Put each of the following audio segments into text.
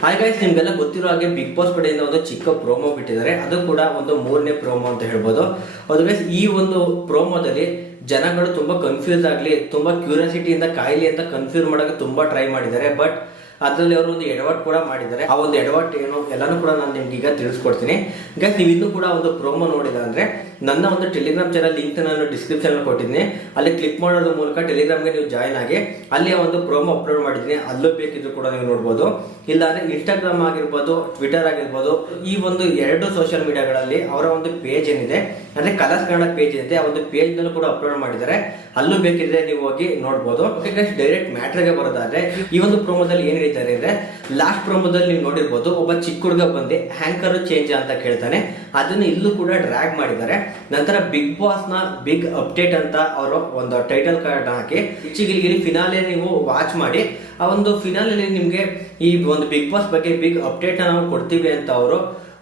Hi guys ನಿಮ್ಗೆಲ್ಲ ಗೊತ್ತಿರೋ ಹಾಗೆ ಬಿಗ್ ಬಾಸ್ ಕಡೆಯಿಂದ ಒಂದು ಚಿಕ್ಕ ಪ್ರೋಮೋ ಬಿಟ್ಟಿದ್ದಾರೆ. ಅದು ಕೂಡ ಒಂದು ಮೂರನೇ ಪ್ರೋಮೋ ಅಂತ ಹೇಳ್ಬೋದು. ಅದು ಗೈಸ್ ಈ ಒಂದು ಪ್ರೋಮೋದಲ್ಲಿ ಜನಗಳು ತುಂಬಾ ಕನ್ಫ್ಯೂಸ್ ಆಗಲಿ, ತುಂಬಾ ಕ್ಯೂರಿಯಾಸಿಟಿಯಿಂದ ಕಾಯಿಲೆ ಅಂತ ಕನ್ಫ್ಯೂಸ್ ಮಾಡೋಕೆ ತುಂಬಾ ಟ್ರೈ ಮಾಡಿದ್ದಾರೆ. ಬಟ್ ಅದರಲ್ಲಿ ಅವರು ಒಂದು ಎಡವಟ್ ಕೂಡ ಮಾಡಿದ್ದಾರೆ. ಆ ಒಂದು ಎಡವಟ್ ಏನು ಎಲ್ಲಾನು ಕೂಡ ನಾನು ನಿಮ್ಗೆ ಈಗ ತಿಳಿಸ್ಕೊಡ್ತೀನಿ. ಗೈಸ್ ನೀವು ಇನ್ನೂ ಕೂಡ ಒಂದು ಪ್ರೋಮೋ ನೋಡಿಲ್ಲ ಅಂದ್ರೆ ನನ್ನ ಒಂದು ಟೆಲಿಗ್ರಾಮ್ ಚಾನಲ್ ಲಿಂಕ್ ನಾನು ಡಿಸ್ಕ್ರಿಪ್ಷನ್ ಕೊಟ್ಟಿದ್ದೀನಿ. ಅಲ್ಲಿ ಕ್ಲಿಕ್ ಮಾಡೋದ್ರ ಮೂಲಕ ಟೆಲಿಗ್ರಾಮ್ಗೆ ನೀವು ಜಾಯ್ನ್ ಆಗಿ ಅಲ್ಲಿ ಒಂದು ಪ್ರೋಮೋ ಅಪ್ಲೋಡ್ ಮಾಡಿದ್ದೀನಿ. ಅಲ್ಲೂ ಬೇಕಿದ್ರು ಕೂಡ ನೀವು ನೋಡ್ಬೋದು. ಇಲ್ಲ ಅಂದ್ರೆ ಇನ್ಸ್ಟಾಗ್ರಾಮ್ ಆಗಿರ್ಬೋದು ಟ್ವಿಟರ್ ಆಗಿರ್ಬೋದು, ಈ ಒಂದು ಎರಡು ಸೋಷಿಯಲ್ ಮೀಡಿಯಾಗಳಲ್ಲಿ ಅವರ ಒಂದು ಪೇಜ್ ಏನಿದೆ, ಅಂದ್ರೆ ಕಲರ್ಸ್ ಕನ್ನಡ ಪೇಜ್ ಏನಿದೆ, ಆ ಒಂದು ಪೇಜ್ ನಲ್ಲೂ ಕೂಡ ಅಪ್ಲೋಡ್ ಮಾಡಿದ್ದಾರೆ. ಅಲ್ಲೂ ಬೇಕಿದ್ರೆ ನೀವು ಹೋಗಿ ನೋಡ್ಬೋದು. ಡೈರೆಕ್ಟ್ ಮ್ಯಾಟ್ರಿಗೆ ಬರೋದಾದ್ರೆ ಈ ಒಂದು ಪ್ರೋಮೋದಲ್ಲಿ ಏನ್ ಹೇಳ್ತಾರೆ ಅಂದ್ರೆ ಲಾಸ್ಟ್ ಪ್ರೋಮೋದಲ್ಲಿ ನೀವು ನೋಡಿರ್ಬೋದು, ಒಬ್ಬ ಚಿಕ್ಕ ಹುಡುಗ ಬಂದು ಹ್ಯಾಂಕರ್ ಚೇಂಜ್ ಅಂತ ಕೇಳ್ತಾನೆ. ಅದನ್ನ ಇಲ್ಲೂ ಕೂಡ ಡ್ರ್ಯಾಗ್ ಮಾಡಿದ್ದಾರೆ. ನಂತರ ಬಿಗ್ ಬಾಸ್ನ ಬಿಗ್ ಅಪ್ಡೇಟ್ ಅಂತ ಅವರು ಒಂದು ಟೈಟಲ್ ಕಾರ್ಡ್ ಹಾಕಿ ಚಿಗಿಲಿಗಿಲಿ ಫಿನಾಲೆ ನೀವು ವಾಚ್ ಮಾಡಿ. ಆ ಒಂದು ಫಿನಾಲೆಲಿ ನಿಮ್ಗೆ ಈ ಒಂದು ಬಿಗ್ ಬಾಸ್ ಬಗ್ಗೆ ಬಿಗ್ ಅಪ್ಡೇಟ್ ನಾವು ಕೊಡ್ತೀವಿ ಅಂತ ಅವರು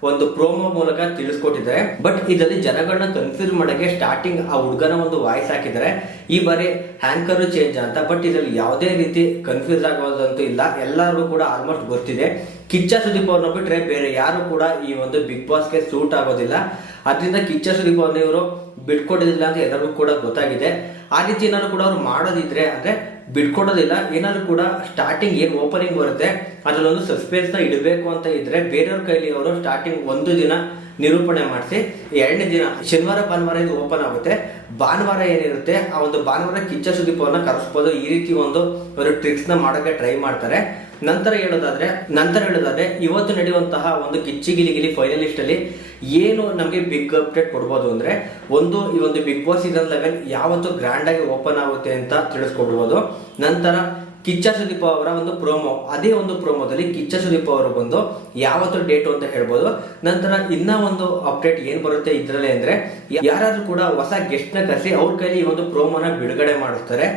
ಒಂದು ಪ್ರೋಮೋ ಮೂಲಕ ತಿಳಿಸ್ಕೊಟ್ಟಿದ್ದಾರೆ. ಬಟ್ ಇದರಲ್ಲಿ ಜನಗಳನ್ನ ಕನ್ಫ್ಯೂಸ್ ಮಾಡಕ್ಕೆ ಸ್ಟಾರ್ಟಿಂಗ್ ಆ ಹುಡುಗನ ಒಂದು ವಾಯ್ಸ್ ಹಾಕಿದ್ದಾರೆ. ಈ ಬಾರಿ ಹ್ಯಾಂಕರ್ ಚೇಂಜ್ ಅಂತ ಬಟ್ ಇದರಲ್ಲಿ ಯಾವುದೇ ರೀತಿ ಕನ್ಫ್ಯೂಸ್ ಆಗೋದಂತೂ ಇಲ್ಲ. ಎಲ್ಲರಿಗೂ ಕೂಡ ಆಲ್ಮೋಸ್ಟ್ ಗೊತ್ತಿದೆ. ಕಿಚ್ಚ ಸುದೀಪ್ ಅವ್ರನ್ನ ಬಿಟ್ರೆ ಬೇರೆ ಯಾರು ಕೂಡ ಈ ಒಂದು ಬಿಗ್ ಬಾಸ್ಗೆ ಸೂಟ್ ಆಗೋದಿಲ್ಲ. ಅದರಿಂದ ಕಿಚ್ಚ ಸುದೀಪ್ ಅವ್ರನ್ನ ಇವರು ಬಿಟ್ಕೊಟ್ಟಿದ್ದಿಲ್ಲ ಅಂತ ಎಲ್ಲರಿಗೂ ಕೂಡ ಗೊತ್ತಾಗಿದೆ. ಆ ರೀತಿ ಏನಾದ್ರು ಕೂಡ ಅವ್ರು ಮಾಡೋದಿದ್ರೆ, ಅಂದ್ರೆ ಬಿಟ್ಕೊಡೋದಿಲ್ಲ ಏನಾದ್ರು ಕೂಡ ಸ್ಟಾರ್ಟಿಂಗ್ ಏನ್ ಓಪನಿಂಗ್ ಬರುತ್ತೆ, ಅದರಲ್ಲೊಂದು ಸಸ್ಪೆನ್ಸ್ನ ಇಡಬೇಕು ಅಂತ ಇದ್ರೆ ಬೇರೆಯವ್ರ ಕೈಲಿ ಅವರು ಸ್ಟಾರ್ಟಿಂಗ್ ಒಂದು ದಿನ ನಿರೂಪಣೆ ಮಾಡಿಸಿ, ಎರಡನೇ ದಿನ, ಶನಿವಾರ, ಭಾನುವಾರ ಇದು ಓಪನ್ ಆಗುತ್ತೆ. ಭಾನುವಾರ ಏನಿರುತ್ತೆ, ಆ ಒಂದು ಭಾನುವಾರ ಕಿಚ್ಚ ಸುದೀಪವನ್ನು ಕರೆಸ್ಬೋದು. ಈ ರೀತಿ ಒಂದು ಅವರು ಟ್ರಿಕ್ಸ್ನ ಮಾಡೋಕೆ ಟ್ರೈ ಮಾಡ್ತಾರೆ. ನಂತರ ಹೇಳೋದಾದ್ರೆ ನಂತರ ಹೇಳೋದಾದ್ರೆ ಇವತ್ತು ನಡೆಯುವಂತಹ ಒಂದು ಕಿಚ್ಚಿಗಿಲಿಗಿಲಿ ಫೈನಲಿಸ್ಟ್ ಅಲ್ಲಿ ಏನು ನಮಗೆ ಬಿಗ್ ಅಪ್ಡೇಟ್ ಕೊಡ್ಬೋದು ಅಂದ್ರೆ ಒಂದು ಈ ಒಂದು ಬಿಗ್ ಬಾಸ್ ಸೀಸನ್ ಲೆವೆನ್ ಯಾವತ್ತು ಗ್ರ್ಯಾಂಡ್ ಆಗಿ ಓಪನ್ ಆಗುತ್ತೆ ಅಂತ ತಿಳಿಸ್ಕೊಡ್ಬೋದು. ನಂತರ ಕಿಚ್ಚ ಸುದೀಪ್ ಅವರ ಒಂದು ಪ್ರೋಮೋ, ಅದೇ ಒಂದು ಪ್ರೋಮೋದಲ್ಲಿ ಕಿಚ್ಚ ಸುದೀಪ್ ಅವರು ಬಂದು ಯಾವತ್ತು ಡೇಟು ಅಂತ ಹೇಳ್ಬೋದು. ನಂತರ ಇನ್ನ ಒಂದು ಅಪ್ಡೇಟ್ ಏನ್ ಬರುತ್ತೆ ಇದ್ರಲ್ಲೇ ಅಂದ್ರೆ, ಯಾರಾದ್ರೂ ಕೂಡ ಹೊಸ ಗೆಸ್ಟ್ನ ಕರೆಸಿ ಅವ್ರ ಕೈಲಿ ಈ ಒಂದು ಪ್ರೋಮೋನ ಬಿಡುಗಡೆ ಮಾಡಿಸ್ತಾರೆ.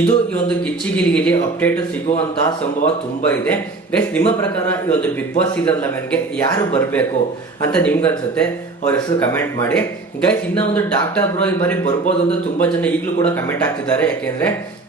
ಇದು ಈ ಒಂದು ಕಿಚ್ಚಿಗಿಲಿಗಿಲಿ ಅಪ್ಡೇಟ್ ಸಿಗುವಂತಹ ಸಂಭವ ತುಂಬಾ ಇದೆ. ಗೈಸ್ ನಿಮ್ಮ ಪ್ರಕಾರ ಈ ಒಂದು ಬಿಗ್ ಬಾಸ್ ಸೀಸನ್ ಲೆವೆನ್ಗೆ ಯಾರು ಬರಬೇಕು ಅಂತ ನಿಮ್ಗೆ ಅನ್ಸುತ್ತೆ, ಅವ್ರ ಹೆಸರು ಕಮೆಂಟ್ ಮಾಡಿ. ಗೈಸ್ ಇನ್ನ ಒಂದು ಡಾಕ್ಟರ್ ಬ್ರೋ ಈ ಬಾರಿ ಬರ್ಬೋದು ಅಂತ ತುಂಬಾ ಜನ ಈಗಲೂ ಕೂಡ ಕಮೆಂಟ್ ಆಗ್ತಿದ್ದಾರೆ ಯಾಕೆಂದ್ರೆ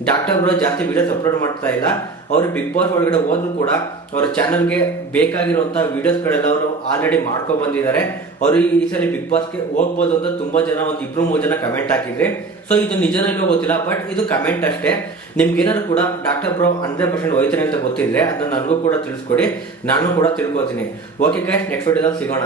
ಡಾಕ್ಟರ್ ಬ್ರೋ ಜಾಸ್ತಿ ವಿಡಿಯೋಸ್ ಅಪ್ಲೋಡ್ ಮಾಡ್ತಾ ಇಲ್ಲ. ಅವರು ಬಿಗ್ ಬಾಸ್ ಒಳಗಡೆ ಹೋದ್ರು ಕೂಡ ಅವರ ಚಾನಲ್ಗೆ ಬೇಕಾಗಿರುವಂತಹ ವಿಡಿಯೋಸ್ಗಳೆಲ್ಲ ಅವರು ಆಲ್ರೆಡಿ ಮಾಡ್ಕೊ ಬಂದಿದ್ದಾರೆ. ಅವರು ಈ ಸಲ ಬಿಗ್ ಬಾಸ್ಗೆ ಹೋಗ್ಬೋದು ಅಂತ ತುಂಬಾ ಜನ ಒಂದು ಇಬ್ರು ಮೂರು ಜನ ಕಮೆಂಟ್ ಹಾಕಿದ್ರಿ. ಸೊ ಇದು ನಿಜನೋ ಗೊತ್ತಿಲ್ಲ ಬಟ್ ಇದು ಕಮೆಂಟ್ ಅಷ್ಟೇ. ನಿಮ್ಗೆ ಏನಾದ್ರು ಕೂಡ ಡಾಕ್ಟರ್ ಬ್ರೋ ಹಂಡ್ರೆಡ್ ಪರ್ಸೆಂಟ್ ಹೋಯ್ತಾನೆ ಅಂತ ಗೊತ್ತಿದ್ರೆ, ಅದನ್ನ ನನಗೂ ಕೂಡ ತಿಳಿಸ್ಕೊಡಿ. ನಾನು ಕೂಡ ತಿಳ್ಕೊತೀನಿ ಓಕೆ ಗೈಸ್ ನೆಕ್ಸ್ಟ್ ವಿಡಿಯೋದಲ್ಲಿ ಸಿಗೋಣ.